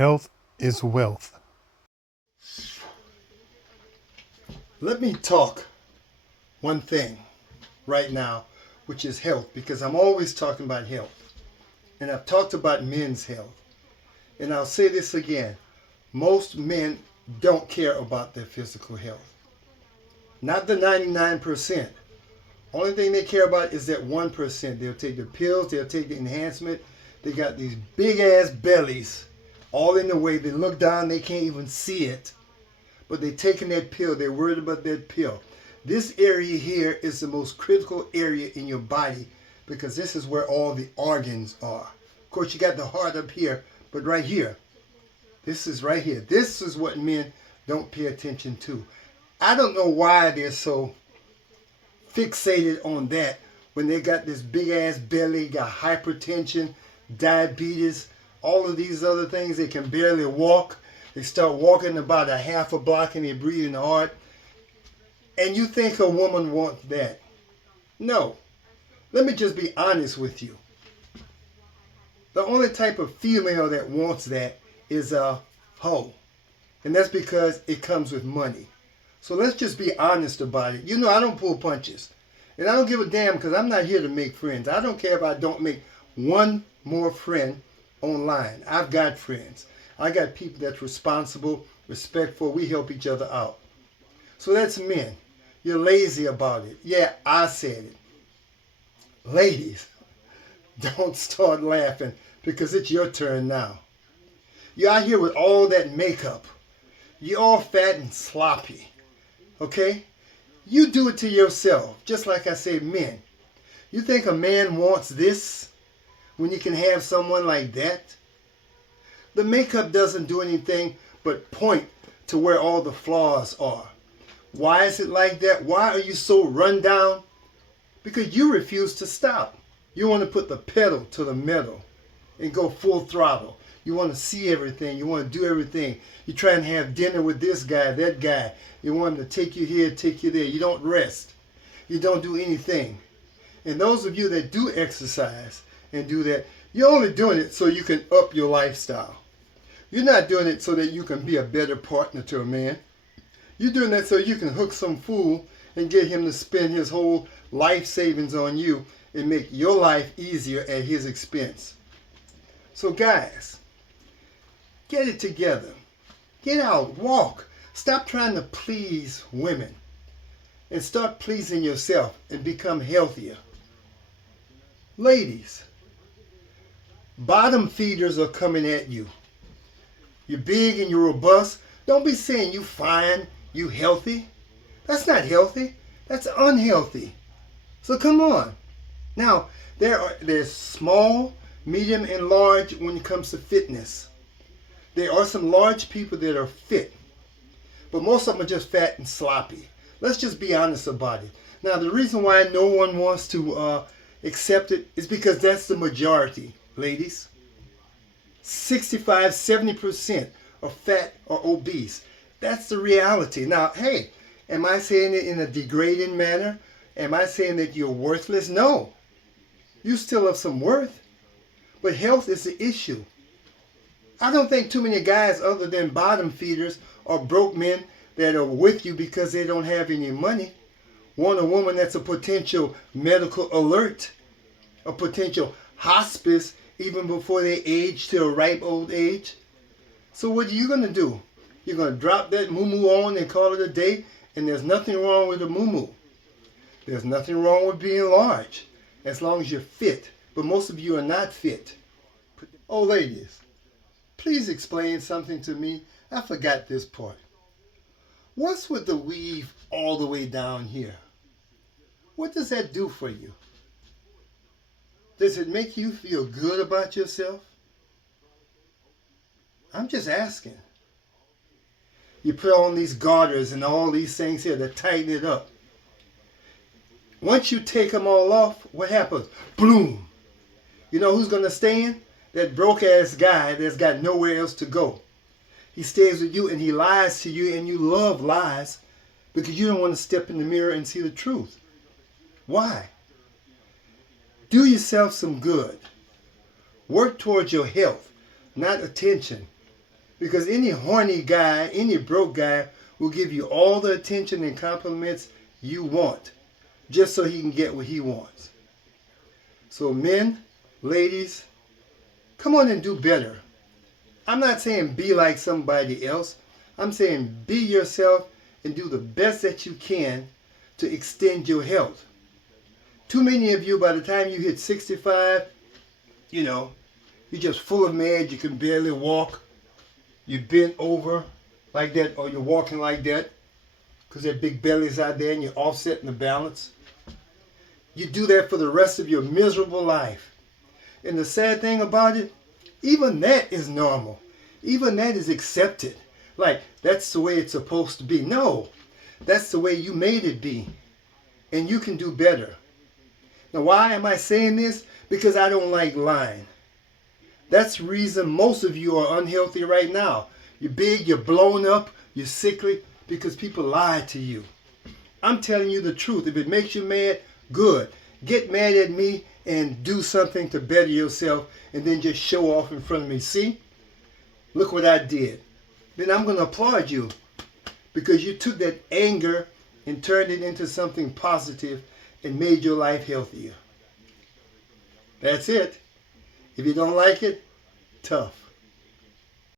Health is wealth. Let me talk one thing right now, which is health, because I'm always talking about health. And I've talked about men's health. And I'll say this again. Most men don't care about their physical health. Not the 99%. Only thing they care about is that 1%. They'll take the pills, they'll take the enhancement. They got these big ass bellies all in the way. They look down, they can't even see it. But they're taking that pill, they're worried about that pill. This area here is the most critical area in your body because this is where all the organs are. Of course, you got the heart up here, but right here, this is right here. This is what men don't pay attention to. I don't know why they're so fixated on that when they got this big ass belly, got hypertension, diabetes, all of these other things. They can barely walk. They start walking about a half a block and they're breathing hard. And you think a woman wants that? No. Let me just be honest with you. The only type of female that wants that is a hoe. And that's because it comes with money. So let's just be honest about it. You know, I don't pull punches. And I don't give a damn because I'm not here to make friends. I don't care if I don't make one more friend online. I've got friends. I got people that's responsible, respectful. We help each other out. So that's men. You're lazy about it. Yeah, I said it. Ladies, don't start laughing because it's your turn now. You're out here with all that makeup. You're all fat and sloppy. Okay? You do it to yourself. Just like I say, men. You think a man wants this when you can have someone like that? The makeup doesn't do anything but point to where all the flaws are. Why is it like that? Why are you so run down? Because you refuse to stop. You want to put the pedal to the metal and go full throttle. You want to see everything. You want to do everything. You try and have dinner with this guy, that guy. You want him to take you here, take you there. You don't rest. You don't do anything. And those of you that do exercise and do that, you're only doing it so you can up your lifestyle. You're not doing it so that you can be a better partner to a man. You're doing that so you can hook some fool and get him to spend his whole life savings on you and make your life easier at his expense. So guys, get it together. Get out, walk. Stop trying to please women and start pleasing yourself and become healthier. Ladies, bottom feeders are coming at you. You're big and you're robust. Don't be saying you fine, you healthy. That's not healthy. That's unhealthy. So come on. Now, there's small, medium, and large when it comes to fitness. There are some large people that are fit, but most of them are just fat and sloppy. Let's just be honest about it. Now, the reason why no one wants to accept it is because that's the majority, ladies. 65, 70% are fat or obese. That's the reality. Now, hey, am I saying it in a degrading manner? Am I saying that you're worthless? No. You still have some worth. But health is the issue. I don't think too many guys other than bottom feeders or broke men that are with you because they don't have any money want a woman that's a potential medical alert, a potential hospice even before they age to a ripe old age. So what are you going to do? You're going to drop that moo-moo on and call it a day? And there's nothing wrong with a moo-moo. There's nothing wrong with being large as long as you're fit. But most of you are not fit. Oh, ladies, please explain something to me. I forgot this part. What's with the weave all the way down here? What does that do for you? Does it make you feel good about yourself? I'm just asking. You put on these garters and all these things here to tighten it up. Once you take them all off, what happens? Bloom. You know who's going to stay in? That broke-ass guy that's got nowhere else to go. He stays with you and he lies to you, and you love lies because you don't want to step in the mirror and see the truth. Why? Do yourself some good. Work towards your health, not attention. Because any horny guy, any broke guy will give you all the attention and compliments you want just so he can get what he wants. So men, ladies, come on and do better. I'm not saying be like somebody else. I'm saying be yourself and do the best that you can to extend your health. Too many of you, by the time you hit 65, you're just full of mad. You can barely walk. You bent over like that, or you're walking like that because that big belly's out there and you're offsetting the balance. You do that for the rest of your miserable life. And the sad thing about it, even that is normal. Even that is accepted. Like, that's the way it's supposed to be. No, that's the way you made it be. And you can do better. Now, why am I saying this? Because I don't like lying. That's the reason most of you are unhealthy right now. You're big, you're blown up, you're sickly, because people lie to you. I'm telling you the truth. If it makes you mad, good. Get mad at me and do something to better yourself and then just show off in front of me. See? Look what I did. Then I'm going to applaud you because you took that anger and turned it into something positive and made your life healthier. That's it. If you don't like it, tough.